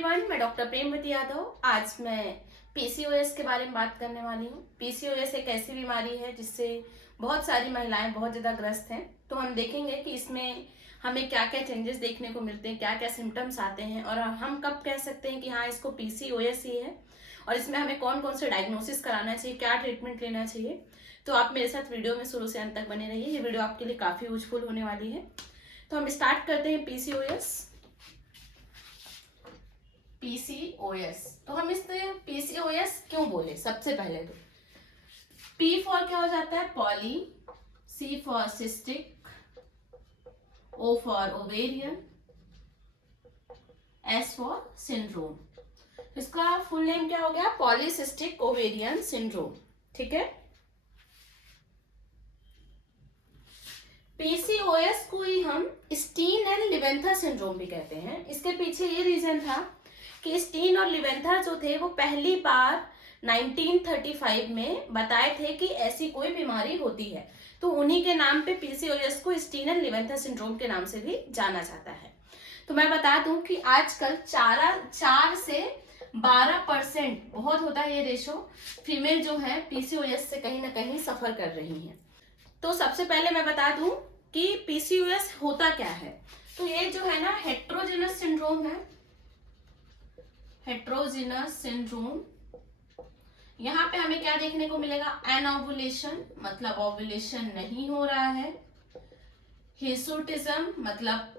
Everyone, मैं doctor Premvati Yadav. आज मैं पीसीओएस के बारे में बात करने वाली हूँ। पीसीओएस एक ऐसी बीमारी है जिससे बहुत सारी महिलाएं बहुत ज़्यादा ग्रस्त हैं। तो हम देखेंगे कि इसमें हमें क्या क्या चेंजेस देखने को मिलते हैं, क्या क्या सिम्टम्स आते हैं और हम कब कह सकते हैं कि हाँ इसको पीसीओएस ही है और इसमें हमें कौन कौन से डायग्नोसिस कराना चाहिए, क्या ट्रीटमेंट लेना चाहिए। तो आप मेरे साथ वीडियो में शुरू से अंत तक बने रहिए। ये वीडियो आपके लिए काफ़ी यूजफुल होने वाली है। तो हम स्टार्ट करते हैं पीसीओएस। पीसीओएस तो हम इस पीसीओएस क्यों बोले? सबसे पहले तो पी फॉर क्या हो जाता है? Poly, C for cystic, O for ovarian, S for syndrome. इसका फुल नेम क्या हो गया? Polycystic ovarian syndrome. ठीक है। पीसीओएस को ही हम स्टीन एंड लिवेंथर सिंड्रोम भी कहते हैं। इसके पीछे ये रीजन था कि स्टीन और लिवेंथर जो थे वो पहली बार 1935 में बताए थे कि ऐसी कोई बीमारी होती है, तो उन्हीं के नाम पे पीसीओएस को स्टीन एंड लिवेंथर सिंड्रोम के नाम से भी जाना जाता है। तो मैं बता दूं कि आजकल 4 से 12% बहुत होता है ये रेशो, फीमेल जो है पीसीओएस से कहीं ना कहीं सफर कर रही हैं। तो सबसे पहले मैं बता दूं कि पीसीओएस होता क्या है। तो ये जो है ना हेट्रोजेनस सिंड्रोम है। हेट्रोजेनस सिंड्रोम, यहाँ पे हमें क्या देखने को मिलेगा? एनओवुलेशन मतलब ओवुलेशन नहीं हो रहा है। हिर्सुटिज्म मतलब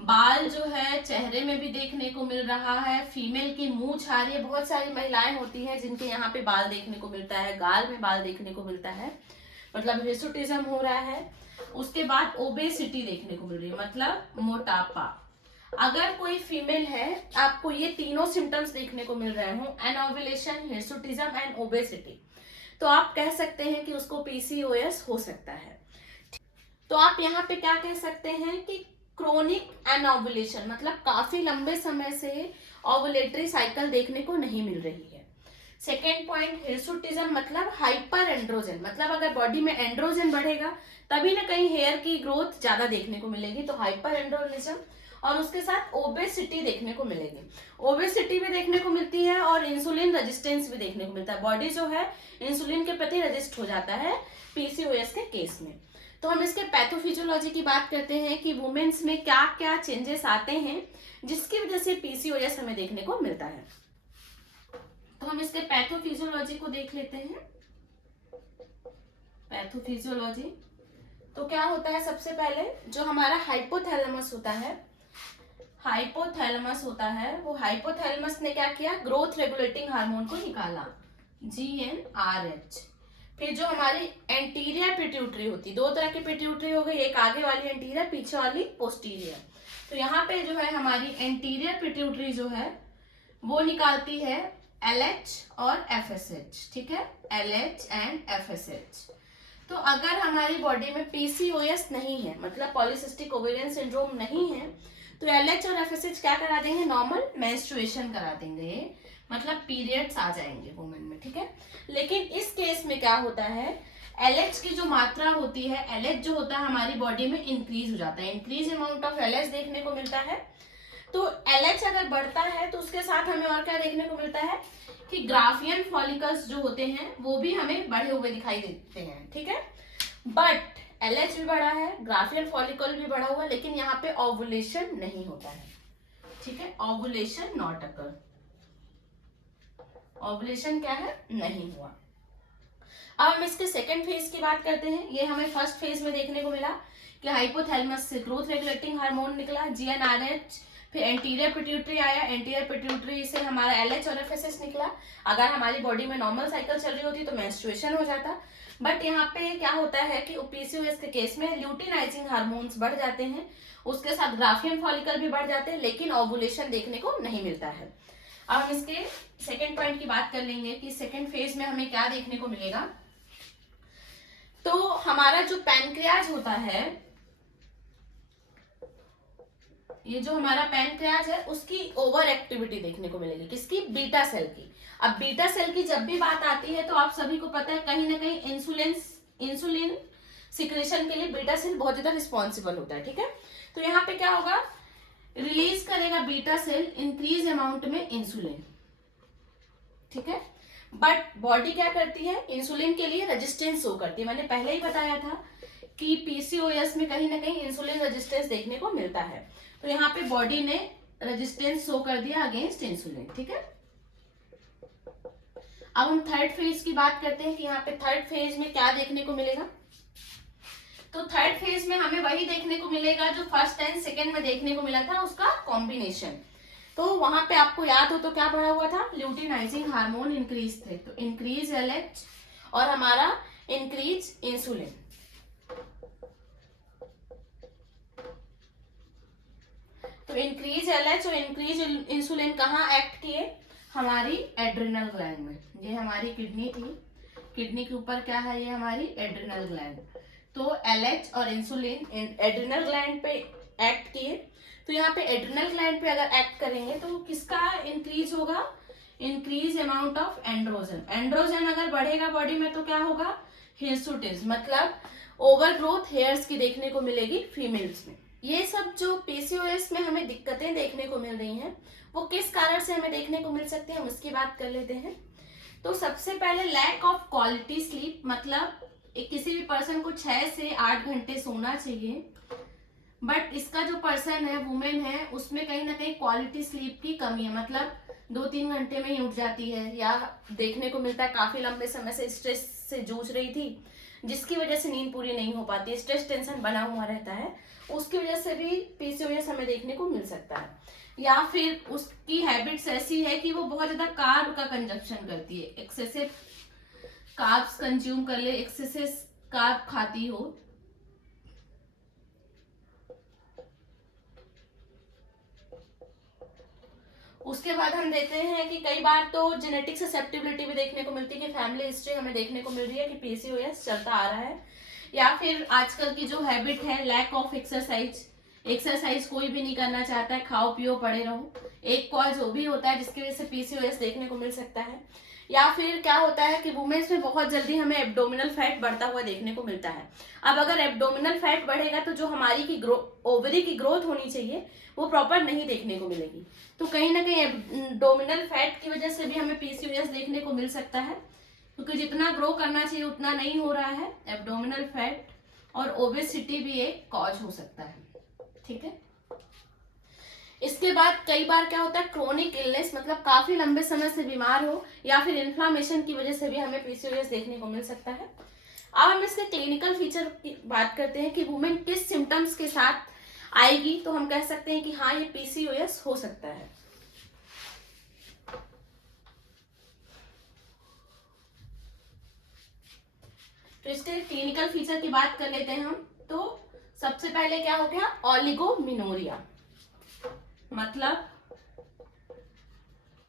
बाल जो है चेहरे में भी देखने को मिल रहा है। फीमेल की मूंछ आ रही है। बहुत सारी महिलाएं होती हैं जिनके यहाँ पे बाल देखने को मिलता है, गाल में बाल देखने को मिलता है, मतलब हिर्सुटिज्म हो रहा है। उसके बाद ओबेसिटी देखने को मिल रही है, मतलब मोटापा। अगर कोई फीमेल है, आपको ये तीनों सिम्टम्स देखने को मिल रहे हो, एनओवुलेशन, हिर्सुटिज्म एंड ओबेसिटी, तो आप कह सकते हैं कि उसको पीसीओएस हो सकता है। तो आप यहाँ पे क्या कह सकते हैं कि क्रोनिक एनओवुलेशन मतलब काफी लंबे समय से ओवुलेटरी साइकिल देखने को नहीं मिल रही है। सेकेंड पॉइंट हिर्सुटिज्म मतलब हाइपर एंड्रोजन, मतलब अगर बॉडी में एंड्रोजन बढ़ेगा तभी ना कहीं हेयर की ग्रोथ ज्यादा देखने को मिलेगी, तो हाइपर एंड्रोजन। और उसके साथ ओबेसिटी देखने को मिलेगी। ओबेसिटी भी देखने को मिलती है और इंसुलिन रेजिस्टेंस भी देखने को मिलता है। बॉडी जो है इंसुलिन के प्रति रेजिस्ट हो जाता है पीसीओएस के केस में। तो हम इसके पैथोफिजियोलॉजी की बात करते हैं कि वुमेन्स में क्या क्या चेंजेस आते हैं जिसकी वजह से पीसीओएस हमें देखने को मिलता है। तो हम इसके पैथोफिजियोलॉजी को देख लेते हैं। पैथोफिजियोलॉजी तो क्या होता है? सबसे पहले जो हमारा हाइपोथैलेमस होता है, वो हाइपोथैलेमस ने क्या किया? ग्रोथ रेगुलेटिंग हार्मोन को निकाला, GnRH। फिर जो हमारी एंटीरियर पिट्यूटरी होती, दो तरह की पिट्यूटरी हो गई, एक आगे वाली एंटीरियर, पीछे वाली पोस्टीरियर। तो यहाँ पे जो है हमारी एंटीरियर पिट्यूटरी जो है वो निकालती है LH और FSH। ठीक है, LH एंड FSH। तो अगर हमारी बॉडी में पीसीओएस नहीं है, मतलब पॉलीसिस्टिक ओवेरियन सिंड्रोम नहीं है, तो LH और FSH क्या करा देंगे? नॉर्मल मेंस्ट्रुएशन करा देंगे, मतलब पीरियड्स आ जाएंगे वुमेन में। ठीक है, लेकिन इस केस में क्या होता है? LH की जो मात्रा होती है, LH जो होता है हमारी बॉडी में इंक्रीज हो जाता है, इंक्रीज अमाउंट ऑफ LH देखने को मिलता है। तो LH अगर बढ़ता है तो उसके साथ हमें और क्या देखने को मिलता है कि ग्राफियन फॉलिकल्स जो होते हैं वो भी हमें बढ़े हुए दिखाई देते हैं। ठीक है, बट LH भी बढ़ा है, ग्राफियन फॉलिकल भी बढ़ा हुआ, लेकिन यहाँ पे ओवुलेशन नहीं होता है। ठीक है, ओवुलेशन नॉट अकर, ओवुलेशन क्या है? नहीं हुआ। अब हम इसके सेकेंड फेज की बात करते हैं। ये हमें फर्स्ट फेज में देखने को मिला कि हाइपोथैलेमस से ग्रोथ रेगुलेटिंग हार्मोन निकला, GnRH। फिर एंटीरियर पिट्यूटरी आया, एंटीरियर पिट्यूटरी से हमारा LH और FSH निकला। अगर हमारी बॉडी में नॉर्मल साइकिल चल रही होती तो मेंस्ट्रुएशन हो जाता। बट यहाँ पे क्या होता है कि पीसीओएस के केस में ल्यूटिनाइजिंग हार्मोन्स बढ़ जाते हैं, उसके साथ ग्राफियन फॉलिकल भी बढ़ जाते हैं, लेकिन ओवुलेशन देखने को नहीं मिलता है। अब हम इसके सेकेंड पॉइंट की बात कर लेंगे कि सेकेंड फेज में हमें क्या देखने को मिलेगा। तो हमारा जो पैनक्रियाज होता है, ये जो हमारा पैनक्रियाज है उसकी ओवर एक्टिविटी देखने को मिलेगी। किसकी? बीटा सेल की। अब बीटा सेल की जब भी बात आती है तो आप सभी को पता है कहीं ना कहीं इंसुलिन सिक्रेशन के लिए बीटा सेल बहुत ज्यादा रिस्पॉन्सिबल होता है। ठीक है, तो यहाँ पे क्या होगा? रिलीज करेगा बीटा सेल इंक्रीज अमाउंट में इंसुलिन, ठीक है। बट बॉडी क्या करती है, इंसुलिन के लिए रेजिस्टेंस शो करती है। मैंने पहले ही बताया था कि पीसीओएस में कहीं ना कहीं इंसुलिन रेजिस्टेंस देखने को मिलता है, तो यहाँ पे बॉडी ने रेजिस्टेंस शो कर दिया अगेंस्ट इंसुलिन, ठीक है। अब हम थर्ड फेज की बात करते हैं कि यहाँ पे थर्ड फेज में क्या देखने को मिलेगा। तो थर्ड फेज में हमें वही देखने को मिलेगा जो फर्स्ट एंड सेकेंड में देखने को मिला था, उसका कॉम्बिनेशन। तो वहां पे आपको याद हो तो क्या पढ़ा हुआ था, ल्यूटिनाइजिंग हार्मोन इंक्रीज थे, तो इंक्रीज एलएच और हमारा इंक्रीज इंसुलिन। तो इंक्रीज एलएच और इंक्रीज इंसुलिन कहाँ एक्ट किए, हमारी एड्रिनल ग्लैंड में। ये हमारी किडनी थी, किडनी के ऊपर क्या है, ये हमारी एड्रिनल ग्लैंड। तो एलएच और इंसुलिन एड्रिनल ग्लैंड पे एक्ट किए। तो यहाँ पे एड्रिनल ग्लैंड पे अगर एक्ट करेंगे तो किसका इंक्रीज होगा, increase amount of androgen. Androgen अगर बढ़ेगा बॉडी में तो क्या होगा, हिर्सुटिज्म, मतलब ओवर ग्रोथ हेयर्स की देखने को मिलेगी फीमेल्स में। ये सब जो पीसीओएस में हमें दिक्कतें देखने को मिल रही हैं वो किस कारण से हमें देखने को मिल सकती है, हम उसकी बात कर लेते हैं। तो सबसे पहले लैक ऑफ क्वालिटी स्लीप, मतलब किसी भी पर्सन को 6 से 8 घंटे सोना चाहिए, बट इसका जो पर्सन है, वुमेन है, उसमें कहीं ना कहीं क्वालिटी स्लीप की कमी है, मतलब 2-3 घंटे में ही उठ जाती है, या देखने को मिलता है काफी लंबे समय से स्ट्रेस से जूझ रही थी जिसकी वजह से नींद पूरी नहीं हो पाती, स्ट्रेस टेंशन बना हुआ रहता है, उसकी वजह से भी पीसीओएस हमें देखने को मिल सकता है। या फिर उसकी हैबिट्स ऐसी है कि वो बहुत ज्यादा कार्ब का कंजप्शन करती है, एक्सेसिव कार्ब्स कंज्यूम कर ले, एक्सेसिव कार्ब खाती हो। उसके बाद हम देते हैं कि कई बार तो जेनेटिक ससेप्टिबिलिटी भी देखने को मिलती है कि फैमिली हिस्ट्री हमें देखने को मिल रही है कि पीसीओएस चलता आ रहा है। या फिर आजकल की जो हैबिट है, लैक ऑफ एक्सरसाइज, एक्सरसाइज कोई भी नहीं करना चाहता है, खाओ पियो पड़े रहो, एक कॉज वो भी होता है जिसकी वजह से पीसीओएस देखने को मिल सकता है। या फिर क्या होता है कि वुमेन्स में बहुत जल्दी हमें एब्डोमिनल फैट बढ़ता हुआ देखने को मिलता है। अब अगर एब्डोमिनल फैट बढ़ेगा तो जो हमारी की ओवरी की ग्रोथ होनी चाहिए वो प्रॉपर नहीं देखने को मिलेगी, तो कहीं ना कहीं एब्डोमिनल फैट की वजह से भी हमें पीसीओएस देखने को मिल सकता है, क्योंकि जितना ग्रो करना चाहिए उतना नहीं हो रहा है। एब्डोमिनल फैट और ओबेसिटी भी एक कॉज हो सकता है, ठीक है। इसके बाद कई बार क्या होता है, क्रोनिक इलनेस, मतलब काफी लंबे समय से बीमार हो, या फिर इन्फ्लामेशन की वजह से भी हमें पीसीओएस देखने को मिल सकता है। अब हम इसके क्लिनिकल फीचर की बात करते हैं कि वुमेन किस सिम्टम्स के साथ आएगी, तो हम कह सकते हैं कि हाँ ये पीसीओएस हो सकता है। तो इसके क्लिनिकल फीचर की बात कर लेते हैं हम। तो सबसे पहले क्या हो गया, ऑलिगोमिनोरिया, मतलब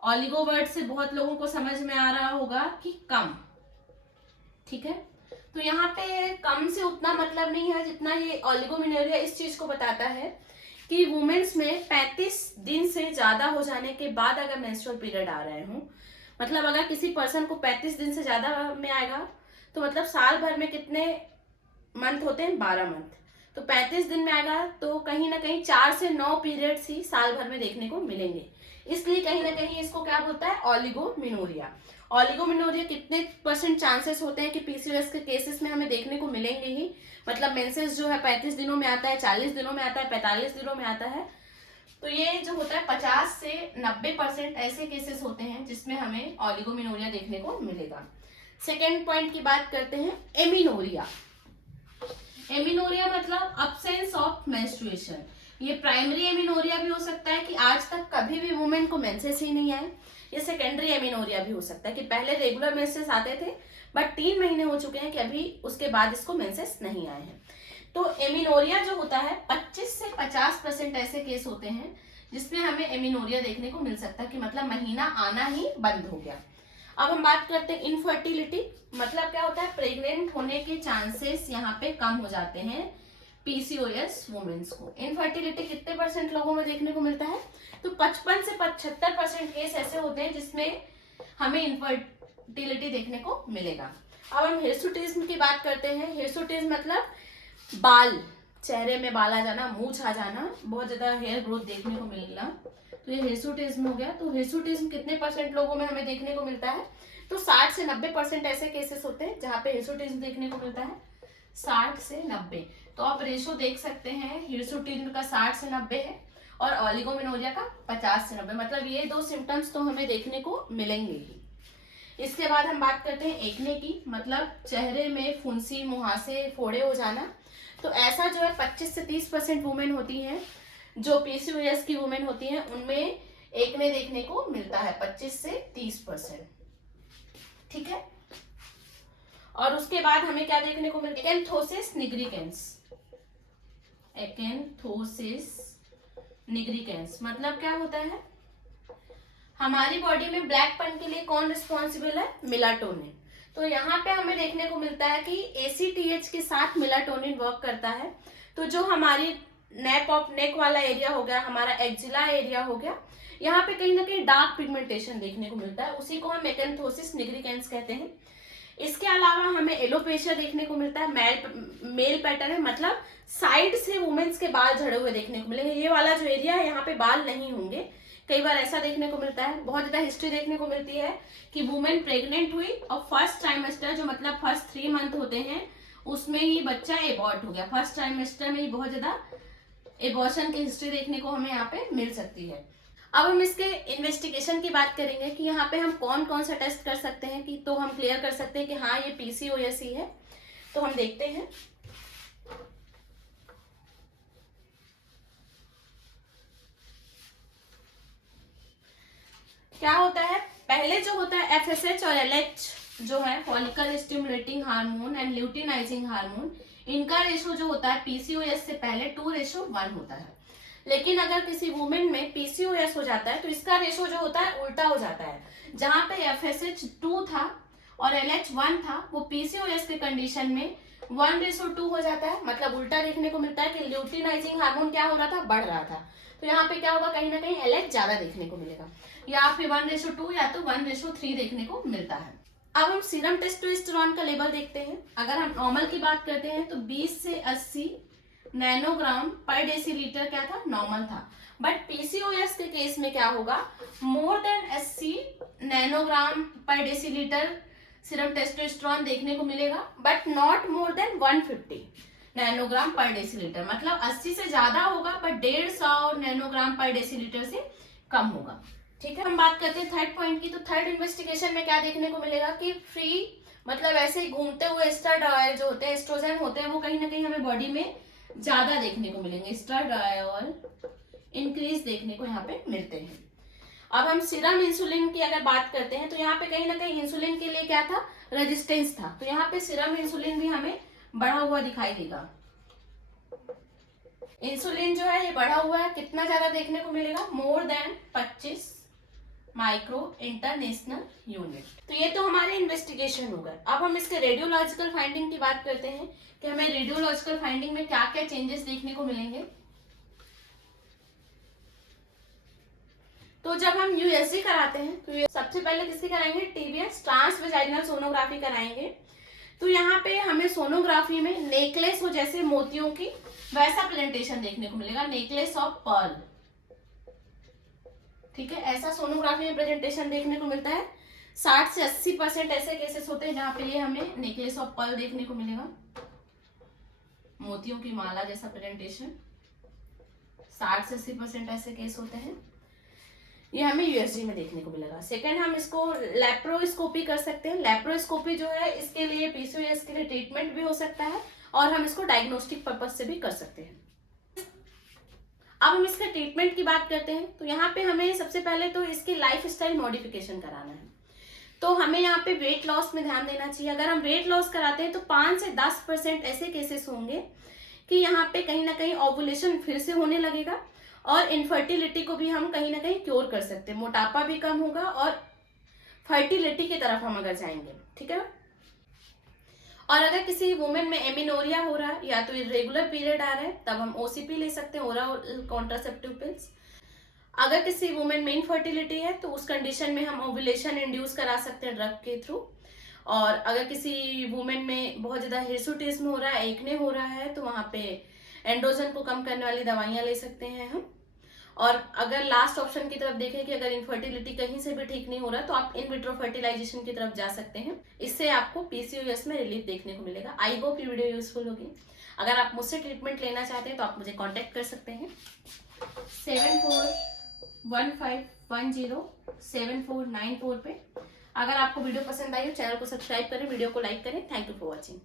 ऑलिगो वर्ड से बहुत लोगों को समझ में आ रहा होगा कि कम, ठीक है। तो यहाँ पे कम से उतना मतलब नहीं है जितना ये ऑलिगोमिनोरिया इस चीज को बताता है कि वुमेन्स में 35 दिन से ज्यादा हो जाने के बाद अगर मेंस्ट्रुअल पीरियड आ रहे हो, मतलब अगर किसी पर्सन को 35 दिन से ज्यादा में आएगा तो मतलब साल भर में कितने मंथ होते हैं, 12 मंथ, तो 35 दिन में आएगा तो कहीं ना कहीं 4 से 9 पीरियड्स ही साल भर में देखने को मिलेंगे, इसलिए कहीं ना कहीं इसको क्या बोलता है, ऑलिगोमिनोरिया। ऑलिगोमिनोरिया कितने % चांसेस होते हैं कि पीसीओएस के केसेस में हमें देखने को मिलेंगे ही, मतलब मेंसेस जो है 35 दिनों में आता है, 40 दिनों में आता है, 45 दिनों में आता है, तो ये जो होता है 50 से 90% ऐसे केसेस होते हैं जिसमें हमें ऑलिगोमिनोरिया देखने को मिलेगा। सेकेंड पॉइंट की बात करते हैं, एमिनोरिया। एमिनोरिया मतलब अब्सेंस ऑफ मेंस्ट्रुएशन। ये प्राइमरी एमिनोरिया भी हो सकता है कि आज तक कभी भी वुमेन को मेंसेस ही नहीं आए, ये सेकेंडरी एमिनोरिया भी हो सकता है कि पहले रेगुलर मेंसेस आते थे बट 3 महीने हो चुके हैं कि अभी उसके बाद इसको मेंसेस नहीं आए हैं। तो एमिनोरिया जो होता है 25 से 50% ऐसे केस होते हैं जिसमें हमें एमिनोरिया देखने को मिल सकता है कि मतलब महीना आना ही बंद हो गया। अब हम बात करते हैं इनफर्टिलिटी, मतलब क्या होता है, प्रेग्नेंट होने के चांसेस यहाँ पे कम हो जाते हैं पीसीओएस वुमेन्स को। इनफर्टिलिटी कितने % लोगों में देखने को मिलता है, तो 55 से 75% केस ऐसे होते हैं जिसमें हमें इनफर्टिलिटी देखने को मिलेगा। अब हम हिर्सुटिज्म की बात करते हैं। हिर्सुटिज्म मतलब बाल चेहरे में बाल आ जाना, मूंछ आ जाना, बहुत ज्यादा हेयर ग्रोथ देखने को मिलना, तो ये हिर्सुटिज्म हो गया। तो हिर्सुटिज्म कितने % लोगों में हमें देखने को मिलता है? तो 60 से 90% ऐसे केसेस होते हैं जहाँ पे हिर्सुटिज्म देखने को मिलता है, 60 से 90। तो आप रेशो देख सकते हैं, हिर्सुटिज्म का 60 से 90 है और ओलिगोमेनोरिया का 50 से 90। मतलब ये 2 सिम्टम्स तो हमें देखने को मिलेंगे ही। इसके बाद हम बात करते हैं एक्ने की, मतलब चेहरे में फुंसी, मुहासे, फोड़े हो जाना। तो ऐसा जो है 25 से 30% वुमेन होती हैं, जो पीसीओएस की वुमेन होती हैं, उनमें एक्ने देखने को मिलता है 25 से 30%। ठीक है। और उसके बाद हमें क्या देखने को मिलता है? एक्नेथोसिस निग्रिकेंस। एक्नेथोसिस निग्रिकेंस मतलब क्या होता है? हमारी बॉडी में ब्लैकपन के लिए कौन रिस्पॉन्सिबल है? मेलाटोनिन। तो यहाँ पे हमें देखने को मिलता है कि एसीटीएच के साथ मेलाटोनिन वर्क करता है। तो जो हमारी नेक वाला एरिया हो गया, हमारा एक्जिला एरिया हो गया, यहाँ पे कहीं ना कहीं डार्क पिगमेंटेशन देखने को मिलता है, उसी को हम एक्नेथोसिस निग्रिकेंस कहते हैं। इसके अलावा हमें एलोपेशिया देखने को मिलता है, मेल पैटर्न है, मतलब साइड से वुमेन्स के बाल झड़े हुए देखने को मिलेंगे। ये वाला जो एरिया है यहाँ पे बाल नहीं होंगे, कई बार ऐसा देखने को मिलता है। बहुत ज्यादा हिस्ट्री देखने को मिलती है कि वुमेन प्रेग्नेंट हुई और फर्स्ट ट्राइमेस्टर, जो मतलब फर्स्ट 3 मंथ होते हैं, उसमें ही बच्चा एबॉर्ट हो गया। फर्स्ट ट्राइमेस्टर में ही बहुत ज्यादा एबॉर्शन की हिस्ट्री देखने को हमें यहाँ पे मिल सकती है। अब हम इसके इन्वेस्टिगेशन की बात करेंगे कि यहाँ पे हम कौन कौन सा टेस्ट कर सकते हैं कि तो हम क्लियर कर सकते हैं कि हाँ ये पीसीओएस ही है। तो हम देखते हैं। क्या होता है? पहले जो होता है एफएसएच और एलएच जो है, follicle stimulating hormone and luteinizing hormone, इनका रेशो जो होता है पीसीओएस से पहले 2:1 होता है। लेकिन अगर किसी वुमेन में पीसीओएस हो जाता है तो इसका रेशो जो होता है उल्टा हो जाता है। जहां पे एफएसएच 2 था और एलएच 1 था, वो पीसीओएस के कंडीशन में 1:2 हो जाता है। मतलब उल्टा देखने को मिलता है कि ल्यूटिनाइजिंग हार्मोन क्या हो रहा था? बढ़ रहा था। तो यहाँ पे क्या होगा? कहीं ना कहीं एलएच ज्यादा देखने को मिलेगा, या फिर 1:2 या तो 1:3 देखने को मिलता है। अब हम सीरम टेस्टोस्टेरोन का लेवल देखते हैं। अगर हम नॉर्मल की बात करते हैं तो 20 से 80 नैनोग्राम पर डेसीलीटर क्या था? नॉर्मल था। बट पीसीओएस के केस में क्या होगा? मोर देन 80 नैनोग्राम पर डेसीलीटर सीरम टेस्टोस्टेरोन देखने को मिलेगा, but not more than 150 nanogram पर डेसीलीटर। मतलब 80 से ज्यादा होगा बट 150 नैनोग्राम पर डेसीलीटर से कम होगा। ठीक है। हम बात करते हैं थर्ड पॉइंट की। तो थर्ड इन्वेस्टिगेशन में क्या देखने को मिलेगा कि फ्री, मतलब ऐसे ही घूमते हुए एस्ट्राडायोल जो होते हैं, एस्ट्रोजन होते हैं, वो कहीं ना कहीं हमें बॉडी में ज्यादा देखने को मिलेंगे। एस्ट्राडायोल इंक्रीज देखने को यहाँ पे मिलते हैं। अब हम सीरम इंसुलिन की अगर बात करते हैं तो यहाँ पे कहीं ना कहीं इंसुलिन के लिए क्या था? रेजिस्टेंस था। तो यहाँ पे सीरम इंसुलिन भी हमें बढ़ा हुआ दिखाई देगा। इंसुलिन जो है ये बढ़ा हुआ है, कितना ज्यादा देखने को मिलेगा? More than 25 micro international unit. तो ये तो हमारे इन्वेस्टिगेशन हो गए। अब हम इसके रेडियोलॉजिकल फाइंडिंग की बात करते हैं कि हमें रेडियोलॉजिकल फाइंडिंग में क्या क्या चेंजेस देखने को मिलेंगे। तो जब हम यूएसजी कराते हैं तो सबसे पहले किसकी कराएंगे? टीबीएस, ट्रांस वेजाइनल सोनोग्राफी कराएंगे। तो यहाँ पे हमें सोनोग्राफी में नेकलेस हो जैसे मोतियों की, वैसा प्रेजेंटेशन देखने को मिलेगा, नेकलेस ऑफ पर्ल। ठीक है, ऐसा सोनोग्राफी में प्रेजेंटेशन देखने को मिलता है। 60 से 80% ऐसे केसेस होते हैं जहां पे ये हमें नेकलेस ऑफ पर्ल देखने को मिलेगा, मोतियों की माला जैसा प्रेजेंटेशन। 60 से 80% ऐसे केस होते हैं, ये हमें यूएसजी में देखने को मिलेगा। सेकंड, हम इसको लेप्रोस्कोपी कर सकते हैं। लेप्रोस्कोपी जो है इसके लिए पीसीओएस के लिए ट्रीटमेंट भी हो सकता है और हम इसको डायग्नोस्टिक पर्पज से भी कर सकते हैं। अब हम इसके ट्रीटमेंट की बात करते हैं। तो यहाँ पे हमें सबसे पहले तो इसकी लाइफ स्टाइल मॉडिफिकेशन कराना है। तो हमें यहाँ पे वेट लॉस में ध्यान देना चाहिए। अगर हम वेट लॉस कराते हैं तो 5 से 10% ऐसे केसेस होंगे कि यहाँ पे कहीं ना कहीं ओवुलेशन फिर से होने लगेगा और इनफर्टिलिटी को भी हम कहीं ना कहीं क्योर कर सकते हैं। मोटापा भी कम होगा और फर्टिलिटी की तरफ हम अगर जाएंगे। ठीक है। और अगर किसी वुमेन में एमिनोरिया हो रहा है या तो इरेगुलर पीरियड आ रहा है, तब हम ओसीपी ले सकते हैं, ओरल कॉन्ट्रासेप्टिव पिल्स। अगर किसी वुमेन में इनफर्टिलिटी है तो उस कंडीशन में हम ओवुलेशन इंड्यूस करा सकते हैं ड्रग के थ्रू। और अगर किसी वुमेन में बहुत ज्यादा हिर्सुटिज्म हो रहा है, एक्ने हो रहा है, तो वहां पे एंड्रोजन को कम करने वाली दवाइयाँ ले सकते हैं हम। और अगर लास्ट ऑप्शन की तरफ देखें कि अगर इनफर्टिलिटी कहीं से भी ठीक नहीं हो रहा तो आप इन विट्रो फर्टिलाइजेशन की तरफ जा सकते हैं। इससे आपको पीसीओएस में रिलीफ देखने को मिलेगा। आई होप ये वीडियो यूजफुल होगी। अगर आप मुझसे ट्रीटमेंट लेना चाहते हैं तो आप मुझे कांटेक्ट कर सकते हैं 7415107494 पे। अगर आपको वीडियो पसंद आई हो चैनल को सब्सक्राइब करें, वीडियो को लाइक करें। Thank you for watching.